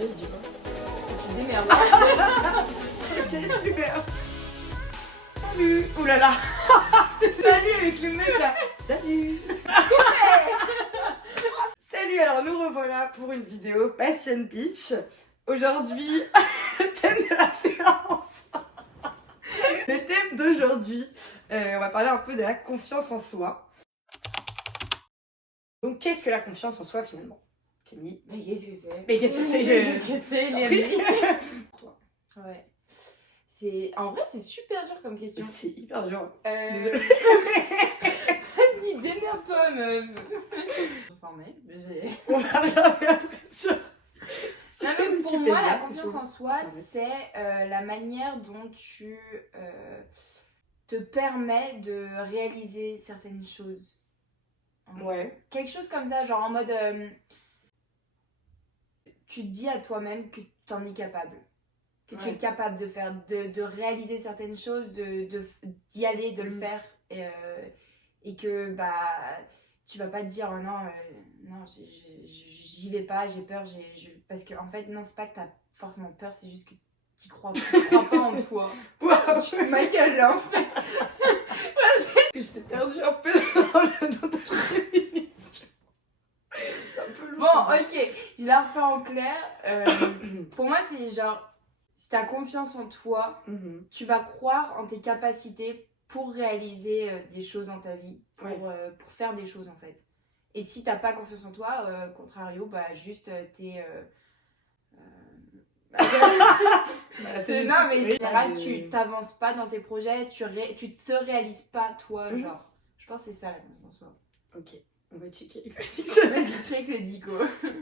je dis pas. Tu te démerdes. Ok, super. Salut. Ouh là là. Salut avec le mec là. Salut. Salut, alors nous revoilà pour une vidéo Passion Pitch. Aujourd'hui, le thème de la séance. Le thème d'aujourd'hui, on va parler un peu de la confiance en soi. Donc, qu'est-ce que la confiance en soi finalement, Camille? Mais qu'est-ce que c'est? Mais qu'est-ce que c'est? Qu'est-ce que c'est, je t'en prie. Toi. Ouais. En vrai, c'est super dur comme question. C'est hyper dur. Désolée. Vas-y, démerde-toi, meuf. Informée, mais j'ai... On va regarder après sur... Non, mais pour moi, la Wikipédia, confiance en soi, Ah ouais. c'est la manière dont tu te permets de réaliser certaines choses. Ouais. Quelque chose comme ça, genre en mode... tu te dis à toi-même que tu en es capable. Que tu es capable de faire, de réaliser certaines choses, d'y aller, de le faire. Et que bah, tu vas pas te dire, oh non, non j'y vais pas, j'ai peur. Parce que en fait, non, c'est pas que tu as forcément peur, c'est juste que tu crois pas en toi. Tu fais ma gueule là, en fait. Parce que je t'ai perdu un peu dans ta définition. C'est un peu louche. Bon, ok, je la refais en clair. Pour moi, c'est genre, si tu as confiance en toi, tu vas croire en tes capacités pour réaliser des choses dans ta vie, pour faire des choses en fait. Et si t'as pas confiance en toi, contrario, bah juste t'es... Bah, non mais en général, tu t'avances pas dans tes projets, tu te réalises pas toi, genre. Je pense que c'est ça la confiance en soi. Ok, on va checker. Vas-y, check le dico.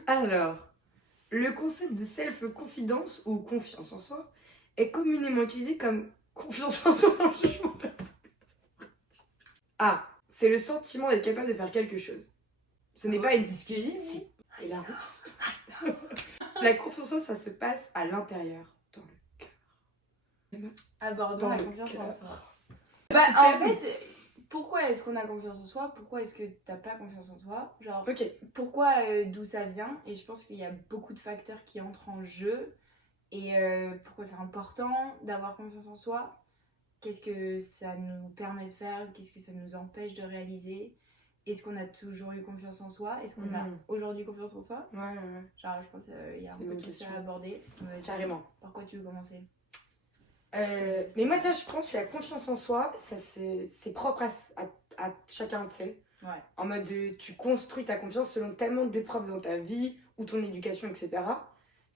Alors, le concept de self-confidence ou confiance en soi est communément utilisé comme confiance en soi dans le jugement personnel. Ah, c'est le sentiment d'être capable de faire quelque chose. Ce n'est pas une... C'est ce que j'ai dit. C'est la rousse. La confiance en soi, ça se passe à l'intérieur, dans le cœur. Abordons Dans la le confiance en cœur. soi. Bah en fait, pourquoi est-ce qu'on a confiance en soi? Pourquoi est-ce que t'as pas confiance en toi? Genre, pourquoi, d'où ça vient? Et je pense qu'il y a beaucoup de facteurs qui entrent en jeu. Et pourquoi c'est important d'avoir confiance en soi? Qu'est-ce que ça nous permet de faire? Qu'est-ce que ça nous empêche de réaliser? Est-ce qu'on a toujours eu confiance en soi? Est-ce qu'on a aujourd'hui confiance en soi? Ouais. Genre, je pense qu'il y a un peu tout ça à aborder. Carrément. Par quoi tu veux commencer? Mais moi, déjà, je pense que la confiance en soi, c'est propre à chacun, tu sais. Ouais. En mode, tu construis ta confiance selon tellement d'épreuves dans ta vie ou ton éducation, etc.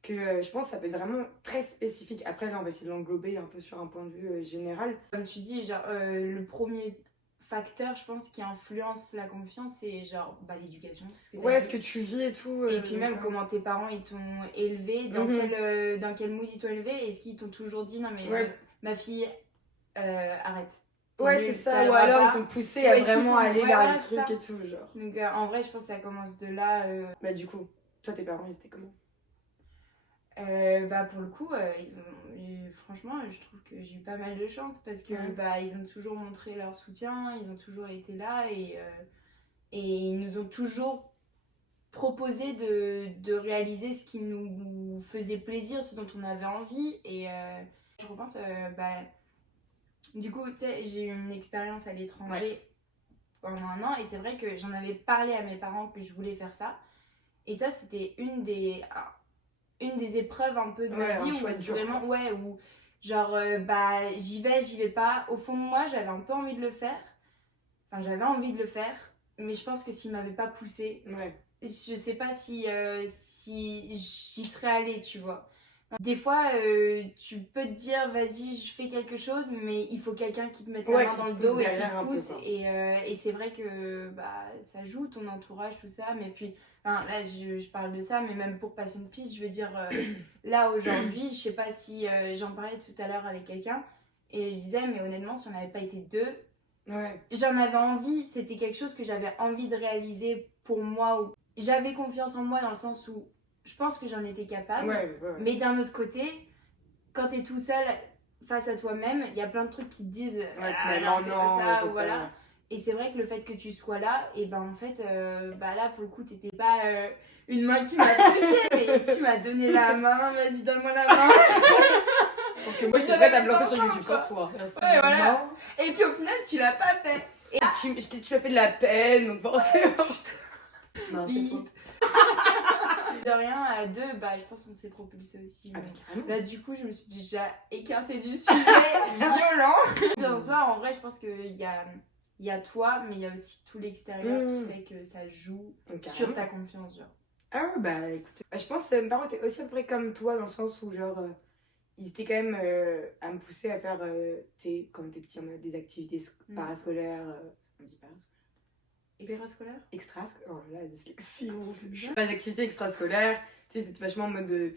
Que je pense que ça peut être vraiment très spécifique. Après, là, on va essayer de l'englober un peu sur un point de vue général. Comme tu dis, genre, le premier facteur, je pense, qui influence la confiance, c'est genre l'éducation. Ce que tu vis et tout. Et puis même comment tes parents ils t'ont élevé, dans quel mood ils t'ont élevé, est-ce qu'ils t'ont toujours dit non mais ma fille arrête. Ouais, c'est ça, ou alors ils t'ont poussé à vraiment aller vers le truc et tout, genre. Donc en vrai, je pense que ça commence de là. Bah du coup, toi tes parents ils étaient comment? Pour le coup, franchement, je trouve que j'ai eu pas mal de chance parce que ils ont toujours montré leur soutien, ils ont toujours été là et ils nous ont toujours proposé de réaliser ce qui nous faisait plaisir, ce dont on avait envie. Et je repense, du coup, tu sais, j'ai eu une expérience à l'étranger pendant 1 an et c'est vrai que j'en avais parlé à mes parents que je voulais faire ça. Et ça, c'était une des épreuves un peu de ma vie où vraiment, où genre, j'y vais pas. Au fond de moi, j'avais un peu envie de le faire. Enfin, j'avais envie de le faire, mais je pense que s'ils m'avaient pas poussée, je sais pas si j'y serais allée, tu vois. Des fois, tu peux te dire, vas-y, je fais quelque chose, mais il faut quelqu'un qui te mette la main dans le dos et qui te pousse. Et c'est vrai que ça joue, ton entourage, tout ça. Mais puis, là, je parle de ça, mais même pour passer une piste, je veux dire, là, aujourd'hui, je sais pas si j'en parlais tout à l'heure avec quelqu'un, et je disais, mais honnêtement, si on n'avait pas été deux, j'en avais envie, c'était quelque chose que j'avais envie de réaliser pour moi. J'avais confiance en moi dans le sens où je pense que j'en étais capable, mais d'un autre côté, quand t'es tout seul face à toi-même, il y a plein de trucs qui te disent finalement non, ça, voilà. Et c'est vrai que le fait que tu sois là, et ben en fait, bah là pour le coup, t'étais pas une main qui m'a poussée, mais tu m'as donné la main, vas-y, donne-moi la main. Donc moi, j'étais prête à me lancer sur Enfants, YouTube quoi. sans toi. Ouais, voilà. Et puis au final, tu l'as pas fait. Et tu as fait de la peine, donc forcément. Non, c'est Bip. faux. De rien, à deux, bah je pense qu'on s'est propulsé aussi. Ah, bah, carrément. Là, du coup, je me suis déjà écartée du sujet violent. En soi, en vrai, je pense qu'il y a toi, mais il y a aussi tout l'extérieur qui fait que ça joue Donc, sur ta confiance, genre. Ah ouais, bah écoute, je pense que mes parents étaient aussi à peu près comme toi dans le sens où genre ils étaient quand même à me pousser à faire, tu sais, quand t'es petit, on a des activités parascolaires, on dit parascolaires. Extrascolaire. Oh là là, dyslexie, pas d'activités extrascolaires, tu sais, c'était vachement en mode de,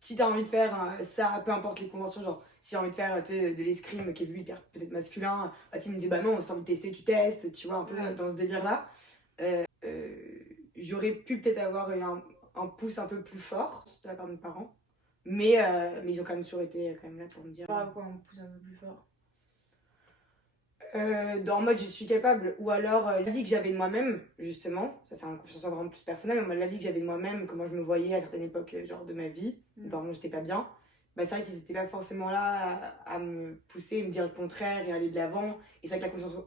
si t'as envie de faire ça, peu importe les conventions, genre si t'as envie de faire tu sais, de l'escrime qui est vu hyper peut-être masculin, bah tu me dis bah non, si t'as envie de tester, tu testes, tu vois, un peu dans ce délire là. J'aurais pu peut-être avoir un pouce un peu plus fort de la part de mes parents, mais ils ont quand même toujours été quand même là pour me dire. Quoi, un pouce un peu plus fort. Dans le mode je suis capable, ou alors l'avis que j'avais de moi-même, justement, ça c'est une confiance en vraiment plus personnelle, mais l'avis que j'avais de moi-même, comment je me voyais à certaines époques genre de ma vie, par exemple j'étais pas bien, bah c'est vrai qu'ils étaient pas forcément là à me pousser, me dire le contraire et aller de l'avant, et c'est vrai que la confiance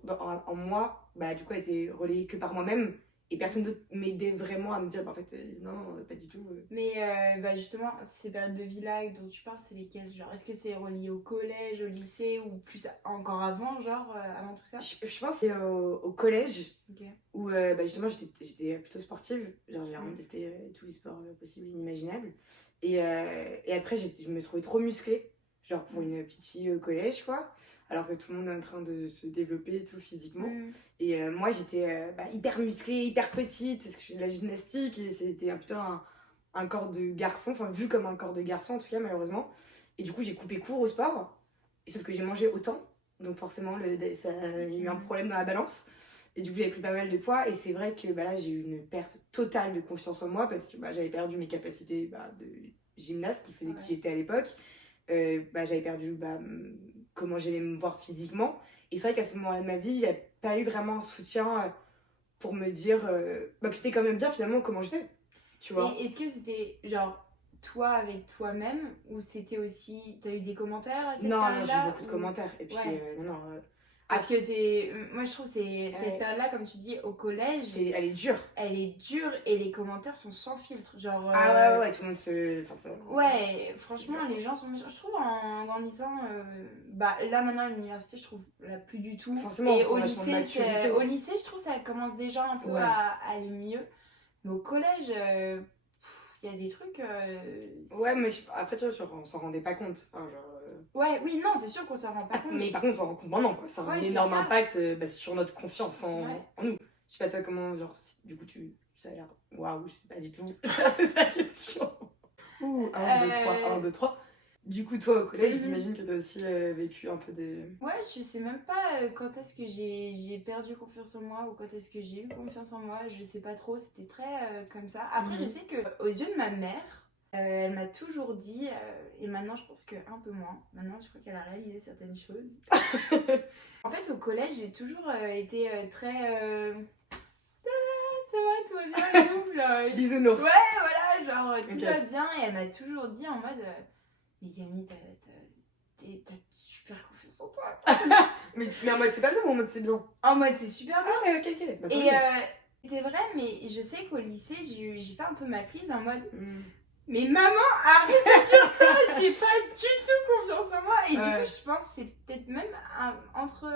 en moi, bah du coup elle était relayée que par moi-même, et personne d'autre m'aidait vraiment à me dire bah, en fait non, pas du tout. Mais bah justement, ces périodes de vie là dont tu parles, c'est lesquelles, genre est-ce que c'est relié au collège, au lycée ou plus encore avant, genre avant tout ça? Je pense que c'est au collège, Okay. où bah, justement j'étais plutôt sportive, genre j'ai vraiment testé tous les sports possibles et inimaginables, et après je me trouvais trop musclée, genre pour une petite fille au collège quoi, alors que tout le monde est en train de se développer et tout physiquement, et moi j'étais hyper musclée, hyper petite, parce que je faisais de la gymnastique et c'était plutôt un corps de garçon, enfin vu comme un corps de garçon en tout cas malheureusement, et du coup j'ai coupé court au sport, et sauf que j'ai mangé autant, donc forcément ça a eu un problème dans la balance. Et du coup, j'avais pris pas mal de poids. Et c'est vrai que bah, là, j'ai eu une perte totale de confiance en moi parce que bah, j'avais perdu mes capacités de gymnaste qui faisait qui j'étais à l'époque. J'avais perdu comment j'allais me voir physiquement. Et c'est vrai qu'à ce moment-là de ma vie, il n'y a pas eu vraiment un soutien pour me dire que c'était quand même bien finalement comment j'étais. Tu vois. Et est-ce que c'était genre toi avec toi-même ou c'était aussi. T'as eu des commentaires à cette période-là? Non, j'ai eu beaucoup de commentaires. Et puis, non. Parce que c'est. Moi, je trouve que cette période-là, comme tu dis, au collège. Elle est dure. Elle est dure et les commentaires sont sans filtre. Genre. Ouais, tout le monde se. Enfin, ça... Ouais, franchement, les gens sont méchants. Je trouve en grandissant. Là, maintenant, à l'université, je trouve là plus du tout. Forcément, et au lycée, je trouve que ça commence déjà un peu à aller mieux. Mais au collège. Il y a des trucs. Ouais, mais après, tu vois, on s'en rendait pas compte. Enfin, genre, Ouais, oui, non, c'est sûr qu'on s'en rend pas compte. Mais par contre, on s'en rend compte maintenant, quoi. Ça a un énorme impact sur notre confiance en nous. Je sais pas, toi, comment, genre, du coup, ça a l'air. Waouh, je sais pas du tout. C'est la question. Ouh, 1, 2, 3. Du coup, toi, au collège, j'imagine que t'as aussi vécu un peu des. Ouais, je sais même pas quand est-ce que j'ai perdu confiance en moi ou quand est-ce que j'ai eu confiance en moi. Je sais pas trop, c'était très comme ça. Après, je sais qu'aux yeux de ma mère, elle m'a toujours dit, et maintenant je pense qu'un peu moins, maintenant je crois qu'elle a réalisé certaines choses. En fait, au collège, j'ai toujours été très. Ça va, tout va bien et tout. Genre, bisounours. Ouais, voilà, genre tout va bien. Et elle m'a toujours dit en mode mais Camille, t'as super confiance en toi. mais en mode c'est pas bien ou en mode c'est bien? En mode c'est super bien. Ah ouais, ok. Bah, et c'était vrai, mais je sais qu'au lycée, j'ai fait un peu ma crise en mode mais maman, arrête de dire ça, j'ai pas du tout confiance en moi. Et du coup, je pense que c'est peut-être même entre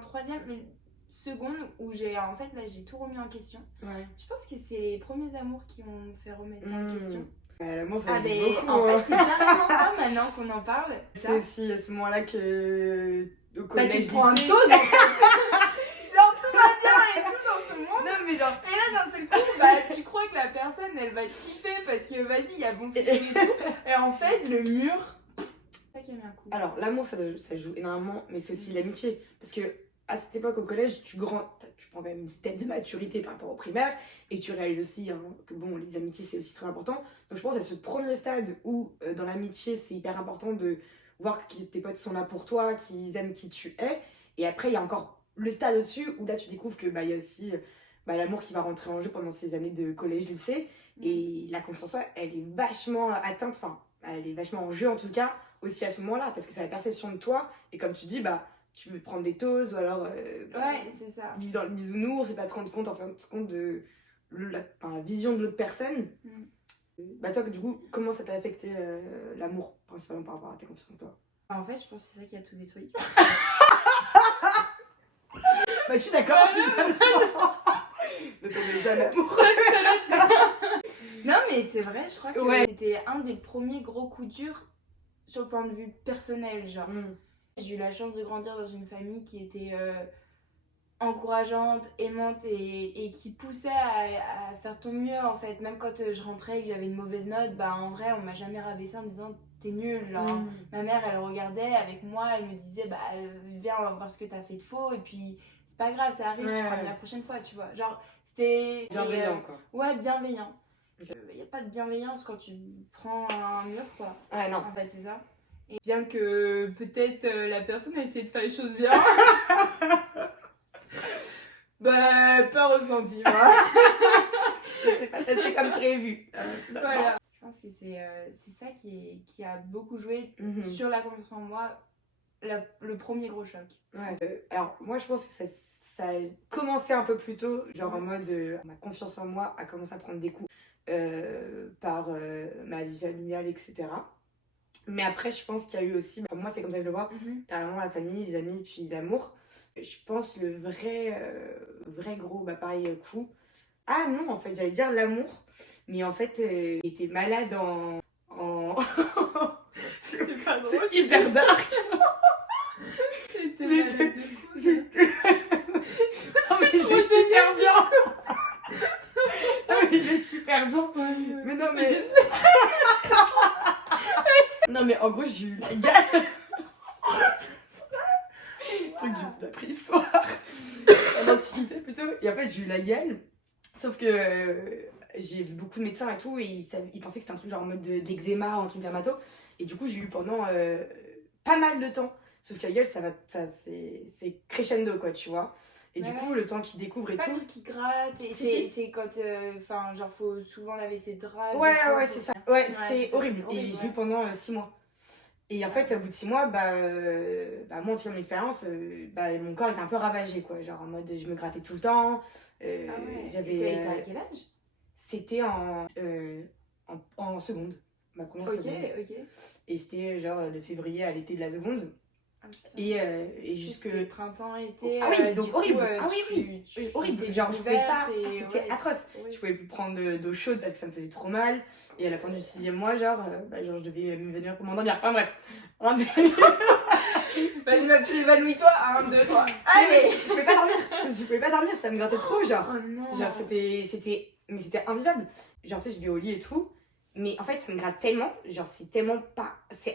troisième et seconde où j'ai tout remis en question. Je pense que c'est les premiers amours qui m'ont fait remettre ça en question. L'amour, ça joue beaucoup. En fait, c'est carrément ça maintenant qu'on en parle. C'est aussi à ce moment-là que au collège, tu prends un dose en fait. Genre tout va bien et tout dans ce monde. Non mais genre. Et là d'un seul coup, tu crois que la personne elle va kiffer parce que vas-y, il y a bon feeling et tout. Et en fait, le mur. C'est ça qui a mis un coup. Alors l'amour, ça joue énormément, mais c'est aussi l'amitié. Parce que à cette époque au collège, tu prends quand même une step de maturité par rapport au primaire et tu réalises aussi que bon, les amitiés c'est aussi très important. Donc je pense à ce premier stade où dans l'amitié c'est hyper important de voir que tes potes sont là pour toi, qu'ils aiment qui tu es. Et après il y a encore le stade au-dessus où là tu découvres que il y a aussi l'amour qui va rentrer en jeu pendant ces années de collège, lycée. Et la confiance en soi, elle est vachement atteinte, enfin, elle est vachement en jeu en tout cas, aussi à ce moment-là, parce que c'est la perception de toi. Et comme tu dis, tu veux prendre des toses ou alors ouais, c'est ça. vivre dans le bisounours et pas te rendre compte, en fin de compte, de la vision de l'autre personne. Toi, du coup, comment ça t'a affecté l'amour, principalement par rapport à tes confiances en toi? En fait, je pense que c'est ça qui a tout détruit. Je suis d'accord, finalement. Ne tombez jamais amoureux. Non, mais c'est vrai, je crois que c'était un des premiers gros coups durs sur le point de vue personnel, genre. J'ai eu la chance de grandir dans une famille qui était encourageante, aimante et qui poussait à faire ton mieux, en fait. Même quand je rentrais et que j'avais une mauvaise note, en vrai, on m'a jamais rabaissé en me disant t'es nulle, genre. Ma mère, elle regardait avec moi, elle me disait viens, on va voir ce que t'as fait de faux, et puis c'est pas grave, ça arrive, tu feras mieux la prochaine fois, tu vois. Genre, c'était... Bienveillant, quoi. Ouais, bienveillant. Il n'y a pas de bienveillance quand tu prends un mur, quoi. Ouais, non. En fait, c'est ça. Et bien que peut-être la personne a essayé de faire les choses bien, pas ressenti, moi. C'est comme prévu. Voilà. Je pense que c'est ça qui a beaucoup joué sur la confiance en moi, le premier gros choc. Ouais. Alors, moi, je pense que ça a commencé un peu plus tôt, genre en mode ma confiance en moi a commencé à prendre des coups par ma vie familiale, etc. Mais après, je pense qu'il y a eu aussi, moi c'est comme ça que je le vois, t'as vraiment la famille, les amis, puis l'amour. Je pense le vrai gros, pareil, coup. Ah non, en fait, j'allais dire l'amour, mais en fait, j'étais malade en... C'est pas drôle. C'est hyper dark. J'étais... Non mais je vais super bien. Non mais je vais super bien. Mais non mais... Non mais en gros j'ai eu la gale. Truc de la préhistoire. L'antiquité plutôt. Et en fait j'ai eu la gale. Sauf que j'ai vu beaucoup de médecins et tout. Et ils pensaient que c'était un truc genre en mode d'eczéma ou un truc dermato. Et du coup j'ai eu pendant pas mal de temps. Sauf que la gale c'est crescendo quoi tu vois. Et du coup le temps qu'ils découvrent et tout. C'est pas un truc qui gratte. Et c'est quand genre faut souvent laver ses draps. Ouais c'est ça. Ouais c'est horrible. Et j'ai eu pendant 6 mois. Et en fait, au bout de 6 mois, moi, en tout cas, mon expérience, mon corps était un peu ravagé, quoi. Genre, en mode, je me grattais tout le temps. J'avais... T'as eu ça à quel âge? C'était en seconde, ma première seconde. Ok. Et c'était genre de février à l'été de la seconde. Et jusque... C'était printemps, été... Ah oui, donc horrible. Oui. Horrible. Genre, je pouvais pas... C'était atroce. Je pouvais plus prendre d'eau chaude parce que ça me faisait trop mal. Et à la fin du 6e mois, genre je devais me venir pour m'endormir. Enfin bref. Vas-y ma petite, évanouis-toi. 1, 2, 3. Allez, je pouvais pas dormir. Je pouvais pas dormir, ça me grattait trop, genre. Oh non. Genre, c'était invivable. Genre, tu sais, je vais au lit et tout. Mais en fait, ça me gratte tellement. Genre, c'est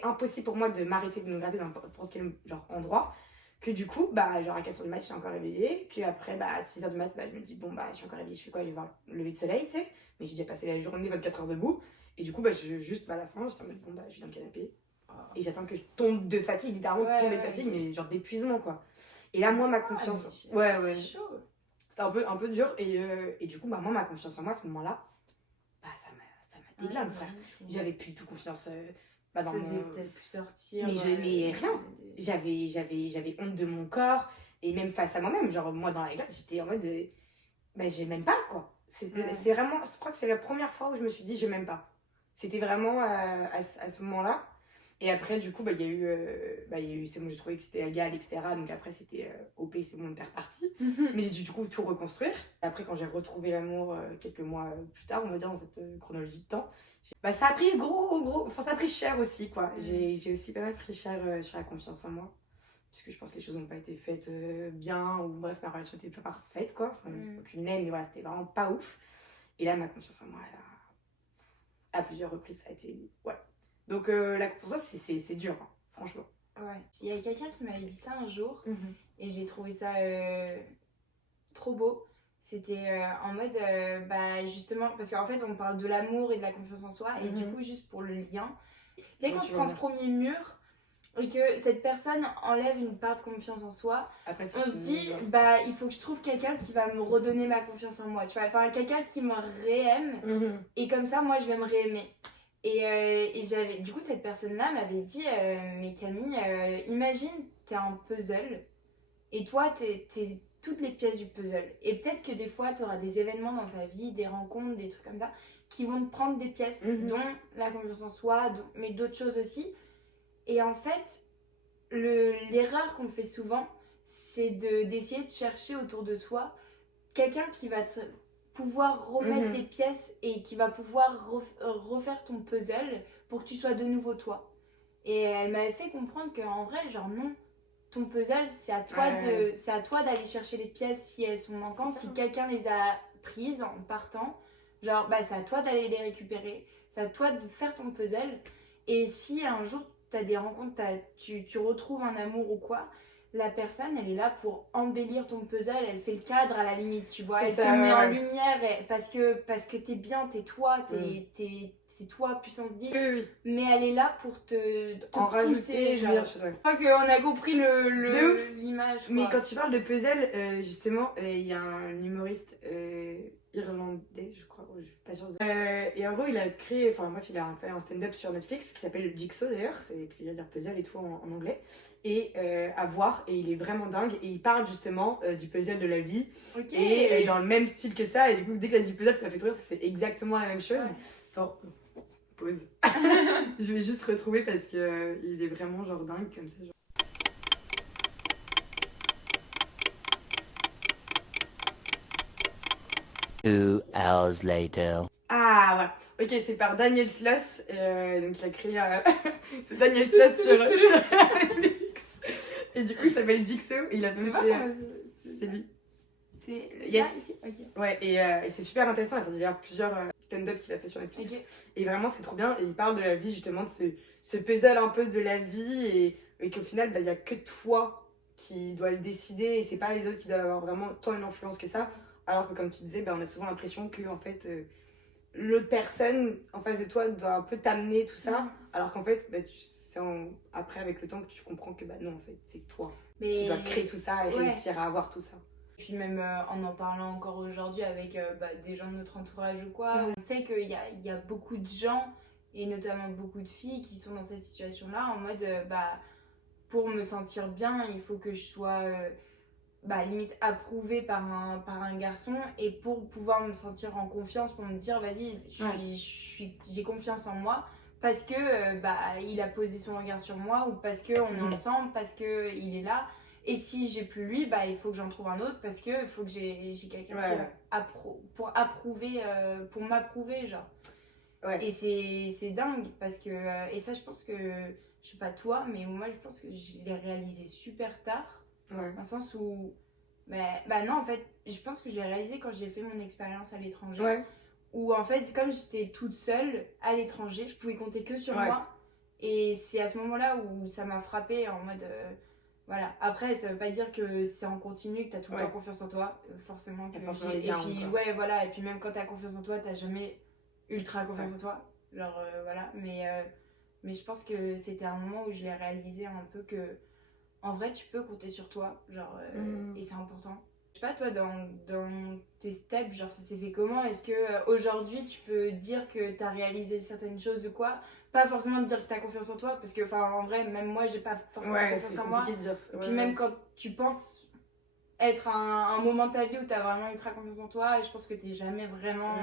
impossible pour moi de m'arrêter de me gratter dans n'importe quel endroit. Que du coup, genre à 4h du mat, je suis encore réveillée. Que après, à 6h du mat, je me dis, bon, je suis encore réveillée, je fais quoi? Je vais voir le lever de soleil, tu sais. Mais j'ai déjà passé la journée 24 heures debout. Et du coup, juste à la fin, j'étais en mode, je suis dans le canapé. Et j'attends que je tombe de fatigue, littéralement tomber de fatigue, mais genre d'épuisement, quoi. Et là, moi, ma confiance. C'est chaud. C'était un peu dur. Et du coup, moi, ma confiance en moi, à ce moment-là, ça m'a déglingué, frère. J'avais plus du tout confiance. Dans mon... peut-être plus sortir. Mais rien. J'avais honte de mon corps. Et même face à moi-même. Genre, moi, dans la classe, j'étais en mode. J'ai même pas, quoi. C'est vraiment. Je crois que c'est la première fois où je me suis dit, je m'aime pas. C'était vraiment à ce moment-là. Et après, du coup, il y a eu c'est bon, j'ai trouvé que c'était égal, etc. Donc après, c'était OP, c'est bon, t'es reparti. Mais j'ai dû du coup tout reconstruire. Après, quand j'ai retrouvé l'amour quelques mois plus tard, on va dire dans cette chronologie de temps, ça a pris ça a pris cher aussi, quoi. J'ai aussi pas mal pris cher sur la confiance en moi. Parce que je pense que les choses n'ont pas été faites bien, ou bref, ma relation était pas parfaite, quoi. Enfin, aucune haine, mais voilà, c'était vraiment pas ouf. Et là, ma confiance en moi, à plusieurs reprises, ça a été... Ouais. Donc la confiance, c'est dur, hein, franchement. Ouais. Il y a quelqu'un qui m'avait dit ça un jour, et j'ai trouvé ça trop beau. C'était en mode, justement, parce qu'en fait, on parle de l'amour et de la confiance en soi, et du coup, juste pour le lien, dès qu'on se prend ce premier mur, et que cette personne enlève une part de confiance en soi, Après, on se dit, bah, il faut que je trouve quelqu'un qui va me redonner ma confiance en moi, tu vois, enfin, quelqu'un qui me réaime, et comme ça, moi, je vais me réaimer. Et j'avais, du coup, cette personne-là m'avait dit, mais Camille, imagine, t'es un puzzle, et toi, t'es toutes les pièces du puzzle. Et peut-être que des fois, t'auras des événements dans ta vie, des rencontres, des trucs comme ça, qui vont te prendre des pièces, dont la confiance en soi, mais d'autres choses aussi. Et en fait, l'erreur qu'on fait souvent, c'est d'essayer de chercher autour de soi quelqu'un qui va pouvoir remettre des pièces et qui va pouvoir refaire ton puzzle pour que tu sois de nouveau toi. Et elle m'avait fait comprendre qu'en vrai, genre non, ton puzzle, c'est à toi c'est à toi d'aller chercher les pièces si elles sont manquantes, si quelqu'un les a prises en partant, genre bah c'est à toi d'aller les récupérer, c'est à toi de faire ton puzzle. Et si un jour t'as des rencontres, tu retrouves un amour ou quoi, la personne elle est là pour embellir ton puzzle, elle fait le cadre à la limite, tu vois, elle te met en lumière parce que t'es bien, t'es toi, t'es toi, puissance 10, mais elle est là pour te en pousser, rajouter, genre. Je crois qu'on a compris l'image. Mais quand tu parles de puzzle, justement, il y a un humoriste irlandais, je crois, je suis pas sûre. Et en gros, il a créé, enfin bref, il a fait un stand-up sur Netflix qui s'appelle Jigsaw d'ailleurs, c'est qui veut dire puzzle et tout en anglais, et à voir, et il est vraiment dingue, et il parle justement du puzzle de la vie, et dans le même style que ça, et du coup, dès que t'as dit puzzle, ça m'a fait trop rire parce que c'est exactement la même chose. Attends, pause. Je vais juste retrouver parce que il est vraiment genre dingue comme ça. Genre. 2 hours later. Ah voilà, ok, c'est par Daniel Sloss, donc il a créé c'est Daniel Sloss sur Netflix, et du coup il s'appelle Jigsaw, et il a même fait, c'est lui. C'est yes. Ouais, et c'est super intéressant, il y a plusieurs stand-up qu'il a fait sur Netflix, et vraiment c'est trop bien, et il parle de la vie justement, de ce puzzle un peu de la vie, et qu'au final bah, y a que toi qui dois le décider, et c'est pas les autres qui doivent avoir vraiment tant une influence que ça. Alors que comme tu disais, bah, on a souvent l'impression que en fait, l'autre personne en face de toi doit un peu t'amener tout ça. Alors qu'en fait, bah, c'est après avec le temps que tu comprends que bah, non, en fait, c'est toi qui dois créer tout ça et réussir à avoir tout ça. Et puis même en parlant encore aujourd'hui avec des gens de notre entourage ou quoi, on sait qu'il y a beaucoup de gens, et notamment beaucoup de filles qui sont dans cette situation-là, en mode pour me sentir bien, il faut que je sois... limite approuvée par un garçon, et pour pouvoir me sentir en confiance, pour me dire vas-y j'ai confiance en moi parce que il a posé son regard sur moi, ou parce que on est ensemble, parce que il est là, et si j'ai plus lui, il faut que j'en trouve un autre, parce que il faut que j'ai quelqu'un pour approuver, pour m'approuver, genre. Et c'est dingue parce que et ça, je pense que je sais pas toi, mais moi je pense que je l'ai réalisé super tard. Dans le sens où non, en fait je pense que je l'ai réalisé quand j'ai fait mon expérience à l'étranger, où en fait comme j'étais toute seule à l'étranger, je pouvais compter que sur moi, et c'est à ce moment là où ça m'a frappée en mode voilà. Après ça veut pas dire que c'est en continu, que t'as tout le temps confiance en toi, forcément que et puis voilà, et puis même quand t'as confiance en toi, t'as jamais ultra confiance en toi, genre voilà, mais je pense que c'était un moment où je l'ai réalisé un peu que en vrai, tu peux compter sur toi, genre, et c'est important. Je sais pas, toi, dans tes steps, genre, ça s'est fait comment? Est-ce que aujourd'hui, tu peux dire que t'as réalisé certaines choses ou quoi? Pas forcément dire que t'as confiance en toi, parce que, en vrai, même moi, j'ai pas forcément confiance en moi. De dire ça. Et puis même quand tu penses être un moment de ta vie où t'as vraiment ultra confiance en toi, et je pense que t'es jamais vraiment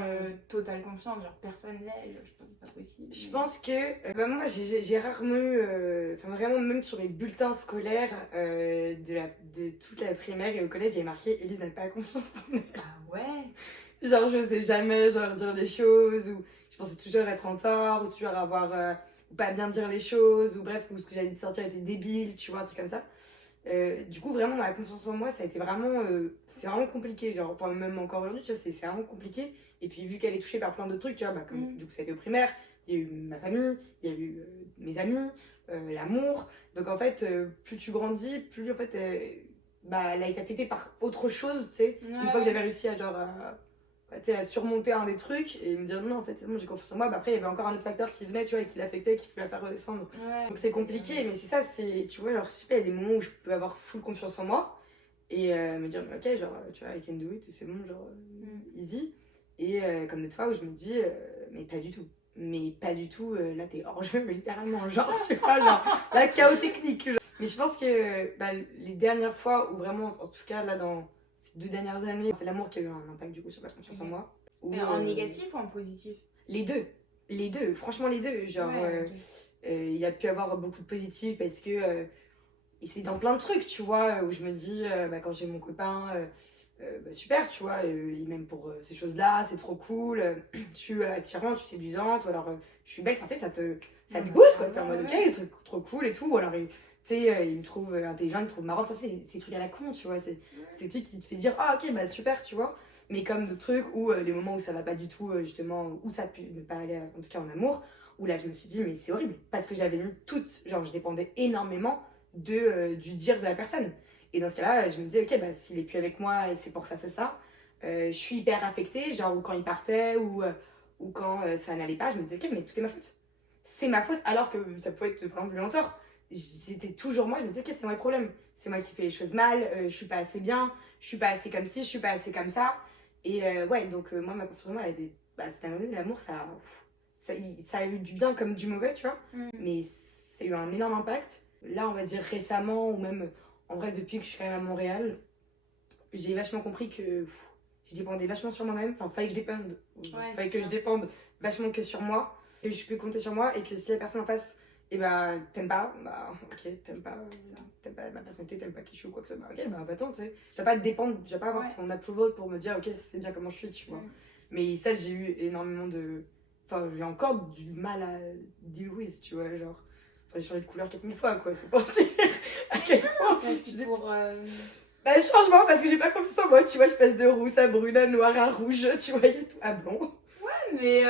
total confiante, genre personne l'est, je pense que c'est pas possible. Je pense que moi j'ai rarement vraiment, même sur mes bulletins scolaires de toute la primaire et au collège, j'ai marqué Élise n'a pas confiance en elle. Ah ouais. Genre je sais jamais dire des choses, ou je pensais toujours être en tort, ou toujours avoir ou pas bien dire les choses, ou bref, ou ce que j'allais te sortir était débile, tu vois, un truc comme ça. Du coup, vraiment, la confiance en moi, ça a été vraiment... c'est vraiment compliqué, genre, même encore aujourd'hui, tu vois, c'est vraiment compliqué. Et puis, vu qu'elle est touchée par plein d'autres trucs, tu vois, comme du coup, ça a été au primaire, il y a eu ma famille, il y a eu mes amis, l'amour. Donc, en fait, plus tu grandis, plus, en fait, elle a été affectée par autre chose, tu sais. Une fois que j'avais réussi à, genre, tu sais, à surmonter un des trucs et me dire non, en fait, c'est bon, j'ai confiance en moi. Bah, après, il y avait encore un autre facteur qui venait, tu vois, et qui l'affectait, qui pouvait la faire redescendre. Ouais, Donc c'est compliqué, mais c'est ça, c'est, tu vois, genre, je sais pas, il y a des moments où je peux avoir full confiance en moi et me dire, mais ok, genre, tu vois, I can do it, c'est bon, genre, easy. Et comme d'autres fois où je me dis, mais pas du tout. Mais pas du tout, là t'es hors jeu, littéralement, genre, tu vois, genre, la chaos technique. Genre. Mais je pense que bah, les dernières fois où vraiment, en tout cas, là, dans ces 2 dernières années, c'est l'amour qui a eu un impact du coup sur ma confiance en moi. Où, Mais en négatif ou en positif? Les deux, franchement les deux. Genre, Ouais, il y a pu avoir beaucoup de positifs parce que et c'est dans plein de trucs, tu vois, où je me dis, bah, quand j'ai mon copain, bah, super, tu vois, et même pour ces choses-là, c'est trop cool, je suis attirante, je suis séduisante, ou alors je suis belle, enfin, tu sais, ça te booste, quoi, t'es en mode, ok, trop cool et tout, ou alors, tu sais, il me trouve intelligent, il me trouve marrant, enfin, c'est des trucs à la con, tu vois, c'est des trucs qui te fait dire, ah, ok, bah, super, tu vois, mais comme d'autres trucs où les moments où ça va pas du tout, justement, où ça a pu ne pas aller, en tout cas en amour, où là, je me suis dit, mais c'est horrible, parce que j'avais mis genre, je dépendais énormément du dire de la personne. Et dans ce cas-là, je me disais, ok, bah, s'il est plus avec moi et c'est pour ça, c'est ça, je suis hyper affectée, genre, ou quand il partait, ou quand ça n'allait pas, je me disais, ok, mais tout est ma faute. C'est ma faute, alors que ça pouvait être, par exemple, lui en tort. C'était toujours moi, je me disais, ok, c'est moi le problème. C'est moi qui fais les choses mal, je suis pas assez bien, je suis pas assez comme ci, je suis pas assez comme ça. Et ouais, donc moi, ma confiance en moi, elle a été. Bah, cette année, l'amour, ça a eu du bien comme du mauvais, tu vois. Mais ça a eu un énorme impact. Là, on va dire récemment, ou même en vrai, depuis que je suis quand même à Montréal, j'ai vachement compris que je dépendais vachement sur moi-même. Enfin, fallait que je dépende. Fallait que je dépende vachement que sur moi. Et je peux compter sur moi. Et que si la personne en face, et bah, t'aimes pas, bah, ok, t'aimes pas ma personnalité, t'aimes pas qui je suis ou quoi que ce soit. Bah, ok, bah, attends, tu sais. Je vais pas dépendre, je vais pas avoir ton approval pour me dire, ok, c'est bien comment je suis, tu vois. Mais ça, j'ai eu énormément de. Enfin, j'ai encore du mal à deal with, tu vois, genre. Enfin, j'ai changé de couleur 4000 fois, quoi. C'est pour dire à quel point. Ça, c'est pour. Bah, changement, parce que j'ai pas confiance en moi, tu vois. Je passe de rousse à brune, à noir, à rouge, tu vois, il y a tout à blond. Mais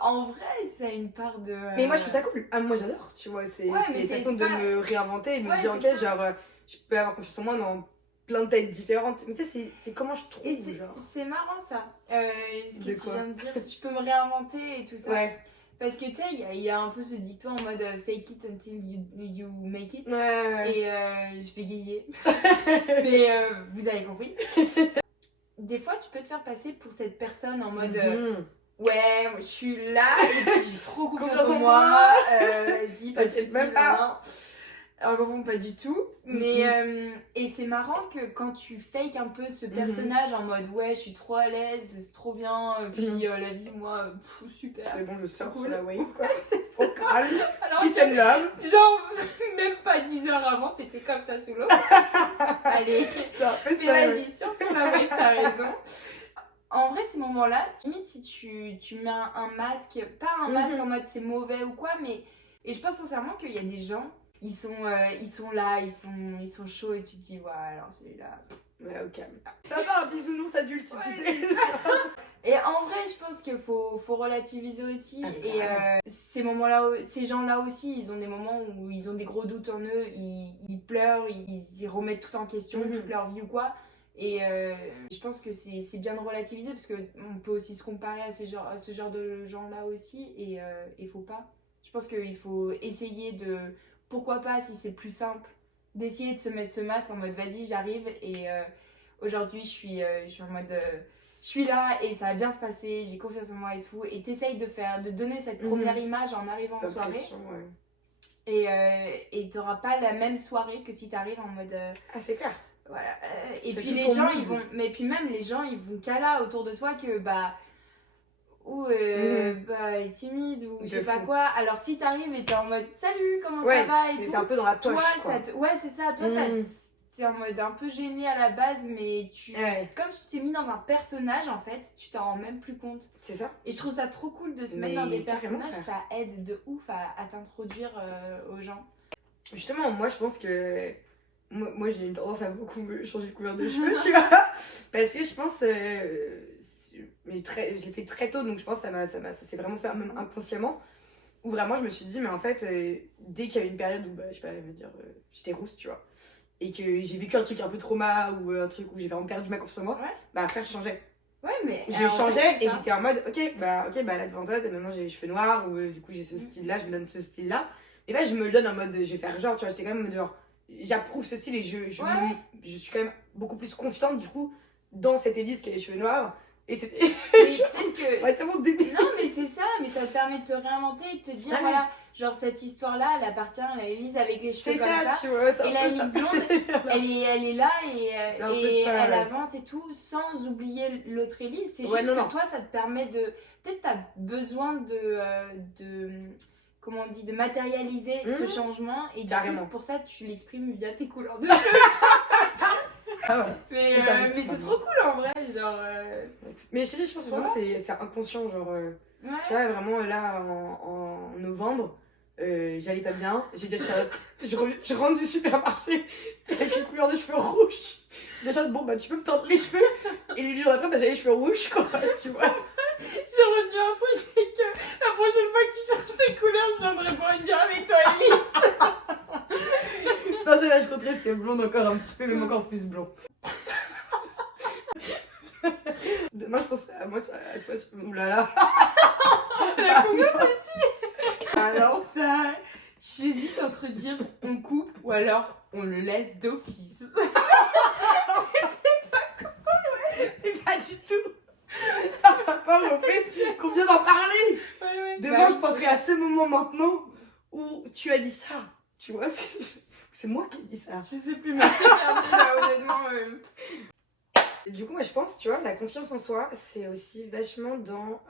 en vrai, ça a une part de. Mais moi, je trouve ça cool. Ah, moi, j'adore, tu vois. C'est une façon de me réinventer et de me dire, ok, genre, je peux avoir confiance en moi dans plein de têtes différentes. Mais tu sais, c'est comment je trouve, genre. C'est marrant ça, ce que tu quoi viens de dire. Je peux me réinventer et tout ça. Ouais. Parce que tu sais, il y a un peu ce dicton en mode fake it until you make it. Ouais. Et je bégayais. Mais vous avez compris. Des fois, tu peux te faire passer pour cette personne en mode ouais, moi, je suis là et puis j'ai trop confiance en moi. Vas-y, pas de soucis, même pas. Alors, bon, pas du tout. Mais et c'est marrant que quand tu fakes un peu ce personnage en mode ouais, je suis trop à l'aise, c'est trop bien, puis la vie, moi, super. C'est bon, je sors cool. sur la wave, quoi. C'est Au calme. Alors, Peace and love. genre, même pas 10 heures avant, t'étais comme ça sous l'eau. Allez, Ça fait mais ça. vas-y, sur la wave, t'as raison. En vrai, ces moments-là, limite si tu mets un masque, pas un masque en mode c'est mauvais ou quoi, mais. Et je pense sincèrement qu'il y a des gens, ils sont là, ils sont chauds et tu te dis, ouais, alors celui-là. Ouais, au calme. Ça va, un bisounours adulte, tu sais. Et en vrai, je pense qu'il faut relativiser aussi. Et ces moments-là, ces gens-là aussi, ils ont des moments où ils ont des gros doutes en eux, ils pleurent, ils remettent tout en question, toute leur vie ou quoi. Et je pense que c'est bien de relativiser parce qu'on peut aussi se comparer à ce genre de gens-là aussi. Et il faut pas. Je pense qu'il faut essayer de. Pourquoi pas, si c'est plus simple, d'essayer de se mettre ce masque en mode vas-y, j'arrive. Et aujourd'hui, je suis en mode. Je suis là et ça va bien se passer, j'ai confiance en moi et tout. Et t'essayes de donner cette première image en arrivant en soirée. Et t'auras pas la même soirée que si t'arrives en mode. Ah, c'est clair. Voilà. Et puis les gens, ils vont. Mais puis même les gens, ils vont qu'à là autour de toi que bah. Ou bah, est timide ou je sais pas quoi. Alors si t'arrives et t'es en mode salut, comment ça va et tout. C'est un peu dans la poche. Toi, ouais, c'est ça. Toi, t'es en mode un peu gêné à la base, mais comme tu t'es mis dans un personnage, en fait, tu t'en rends même plus compte. C'est ça. Et je trouve ça trop cool de se mettre dans des personnages, ça aide de ouf à t'introduire aux gens. Justement, moi je pense que moi j'ai une tendance à beaucoup me changer de couleur de cheveux, tu vois. Parce que je pense, mais je l'ai fait très tôt, donc je pense que ça s'est vraiment fait même inconsciemment. Où vraiment je me suis dit, mais en fait, dès qu'il y a eu une période où, bah, je sais pas, je veux dire, j'étais rousse, tu vois. Et que j'ai vécu un truc un peu trauma ou un truc où j'ai vraiment perdu ma confiance en moi, bah après je changeais. Ouais, mais. Je alors, changeais c'est et ça. j'étais en mode, ok, bah là devant toi, maintenant j'ai les cheveux noirs, ou du coup j'ai ce style-là, je me donne ce style-là. Et là, je me le donne en mode, je vais faire genre, tu vois, j'étais quand même en mode genre, j'approuve ce style et Ouais. je suis quand même beaucoup plus confiante, du coup, dans cette Élise qui a les cheveux noirs. Et c'était. Mais peut-être que. Ouais, tellement débile. Non, mais c'est ça, mais ça te permet de te réinventer et de te dire, Ouais. voilà, genre cette histoire-là, elle appartient à la Élise avec les cheveux C'est comme ça, ça. tu vois, c'est Et un la peu ça. Élise blonde, elle est là C'est un peu et ça, elle ouais. avance et tout, sans oublier l'autre Élise. C'est Ouais, juste non, que non. toi, ça te permet de. Peut-être t'as besoin comment on dit, de matérialiser ce changement et du Carrément. coup, pour ça, tu l'exprimes via tes couleurs de cheveux. Ah ouais. Mais, Mais ça me mais touche, c'est maintenant. trop cool en vrai, genre. Mais je pense vraiment c'est inconscient, genre. Ouais. Tu vois, vraiment là en novembre, j'allais pas bien, j'ai dit à Charlotte, je rentre du supermarché avec une couleur de cheveux rouge. J'ai dit à Charlotte, bon bah tu peux me teindre les cheveux. Et le jour d'après, bah, j'avais les cheveux rouges quoi, tu vois. J'ai retenu un truc, c'est que la prochaine fois que tu changes tes couleurs, je viendrai boire une bière avec toi, Elise. Non, c'est vrai, je compterais, c'était blonde encore un petit peu, même encore plus blond. Demain, je pense à moi, à toi, oulala. Elle a combien celle-ci? Alors ça, j'hésite entre dire on coupe ou alors on le laisse d'office. Mais pas du tout. Par rapport au fait qu'on vient d'en parler. Ouais. Demain, je penserai à ce moment maintenant où tu as dit ça. Tu vois, c'est moi qui ai dit ça. Je sais plus, mais j'ai perdu là, honnêtement. Du coup, moi, je pense, tu vois, la confiance en soi, c'est aussi vachement dans...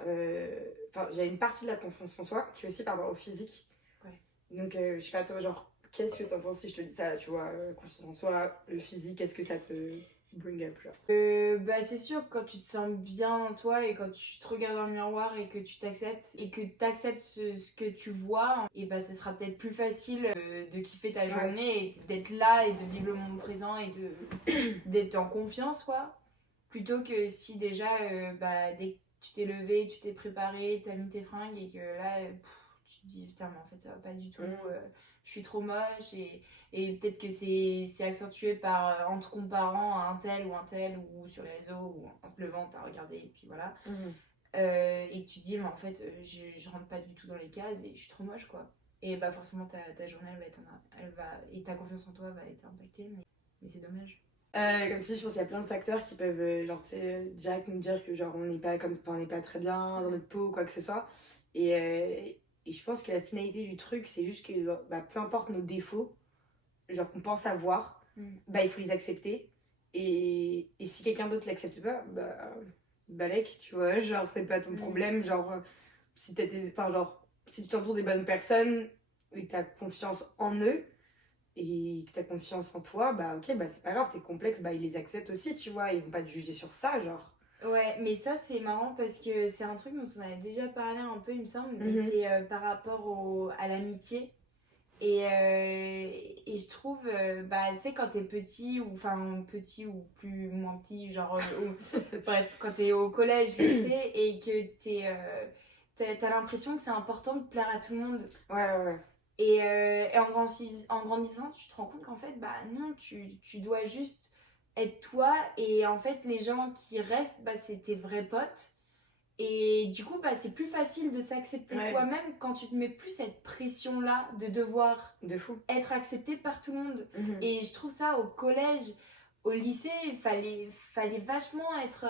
Enfin, il y a une partie de la confiance en soi qui est aussi par rapport au physique. Ouais. Donc, je sais pas, toi, genre, qu'est-ce que t'en penses si je te dis ça, tu vois, confiance en soi, le physique, est-ce que ça te bring up, genre Bah c'est sûr, quand tu te sens bien en toi et quand tu te regardes dans le miroir et que tu t'acceptes et que tu acceptes ce que tu vois, et bah ce sera peut-être plus facile de kiffer ta journée et d'être là et de vivre le moment présent et d'être en confiance quoi. Plutôt que si déjà bah, dès que tu t'es levé, tu t'es préparé, t'as mis tes fringues et que là tu te dis putain mais en fait ça va pas du tout, je suis trop moche et peut-être que c'est accentué par en te comparant à un tel ou sur les réseaux ou en te levant t'as regardé et puis voilà. Et que tu te dis mais en fait je rentre pas du tout dans les cases et je suis trop moche quoi. Et bah forcément ta journée elle va et ta confiance en toi va être impactée mais c'est dommage. Comme tu dis, je pense qu'il y a plein de facteurs qui peuvent, genre, tu sais, direct nous dire que, genre, on n'est pas on n'est pas très bien dans notre peau ou quoi que ce soit. Et je pense que la finalité du truc, c'est juste que, bah, peu importe nos défauts, genre, qu'on pense avoir, bah, il faut les accepter. Et si quelqu'un d'autre l'accepte pas, bah, balèque, tu vois, genre, c'est pas ton problème. Genre, si si tu t'entoures des bonnes personnes et que t'as confiance en eux, et que t'as confiance en toi, bah ok, bah c'est pas grave, tes complexes, bah ils les acceptent aussi, tu vois, ils vont pas te juger sur ça, genre. Ouais, mais ça c'est marrant parce que c'est un truc dont on avait déjà parlé un peu, il me semble, mais c'est par rapport à l'amitié. Et je trouve, bah tu sais, quand t'es petit, ou moins petit, genre, bref, quand t'es au collège, lycée, et que t'as l'impression que c'est important de plaire à tout le monde. Ouais. Et en grandissant, tu te rends compte qu'en fait, bah non, tu dois juste être toi. Et en fait, les gens qui restent, bah, c'est tes vrais potes. Et du coup, bah, c'est plus facile de s'accepter soi-même quand tu te mets plus cette pression-là de devoir être accepté par tout le monde. Et je trouve ça au collège, au lycée, il fallait vachement être...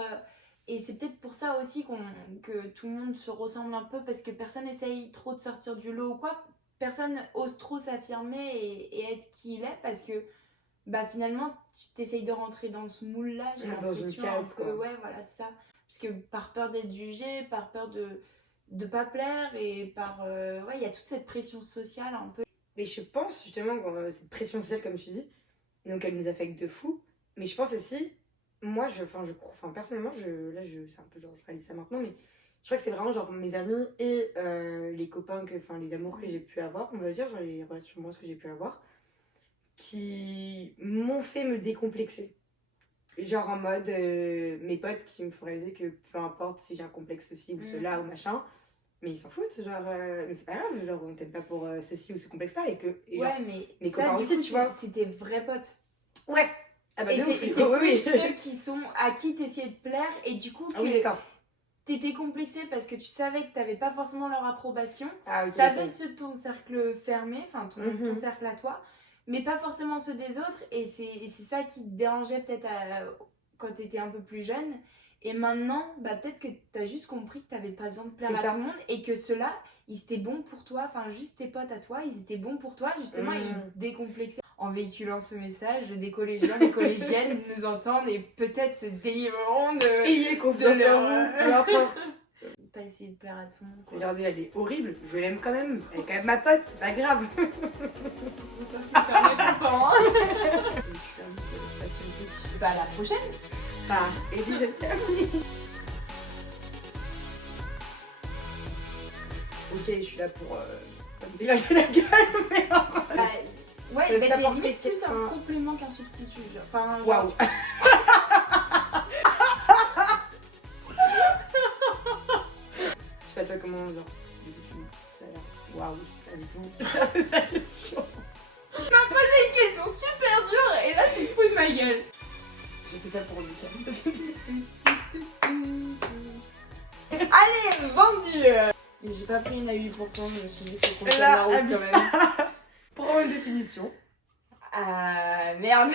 Et c'est peut-être pour ça aussi que tout le monde se ressemble un peu, parce que personne essaye trop de sortir du lot ou quoi. Personne ose trop s'affirmer et être qui il est, parce que bah finalement tu t'essayes de rentrer dans ce moule là, j'ai l'impression un peu, ouais voilà c'est ça, parce que par peur d'être jugé, par peur de pas plaire et par ouais il y a toute cette pression sociale un peu. Et je pense justement que cette pression sociale comme tu dis, donc elle nous affecte de fou, mais je pense aussi, moi personnellement c'est un peu genre je réalise ça maintenant, mais je crois que c'est vraiment genre mes amis et les copains, les amours que j'ai pu avoir, on va dire, genre les relations amoureuses que j'ai pu avoir, qui m'ont fait me décomplexer. Genre en mode, mes potes qui me font réaliser que peu importe si j'ai un complexe ceci ou cela ou machin, mais ils s'en foutent, genre, mais c'est pas grave, genre on t'aime pas pour ceci ou ce complexe-là et genre, ouais, mais mes ça copains du aussi, coup, tu vois. c'est tes vrais potes. Ouais. Ah bah Et de c'est ouf, c'est oui, plus oui. ceux qui sont à qui t'essayais de plaire et du coup Ah oui, que d'accord. t'étais complexé parce que tu savais que t'avais pas forcément leur approbation. Ah ok. T'avais ok. ceux de ton cercle fermé, enfin ton Mhm. cercle à toi, mais pas forcément ceux des autres. Et c'est ça qui te dérangeait peut-être quand t'étais un peu plus jeune. Et maintenant, bah, peut-être que t'as juste compris que t'avais pas besoin de plaire C'est à ça. tout le monde et que ceux-là, ils étaient bons pour toi, enfin juste tes potes à toi, ils étaient bons pour toi, justement, ils te décomplexaient. En véhiculant ce message, des collégiens, des collégiennes nous entendent et peut-être se délivreront de... Ayez confiance de leur- en vous, peu importe. Pas essayer de plaire à tout le monde, quoi. Regardez, elle est horrible, je l'aime quand même. Elle est quand même ma pote, c'est pas grave. Ça fait faire mal content, hein. Je suis un peu passionnée. Bah à la prochaine. Par Elisabeth Camille. Ok, je suis là pour pas me déglinguer la gueule, mais Bah, ouais, Peut bah, c'est t'apporter limite plus un un- complément qu'un substitut. Genre. Enfin, genre, waouh. Je sais pas toi comment genre du coup ça a l'air waouh, je sais pas du tout. C'est la question. une question super dure et là tu te fous de ma gueule. J'ai fait ça pour Lucas. Allez, vendu. J'ai pas pris une à 8%, je me suis dit faut qu'on tienne Là, la route abuse quand même. Prends une définition. Ah merde.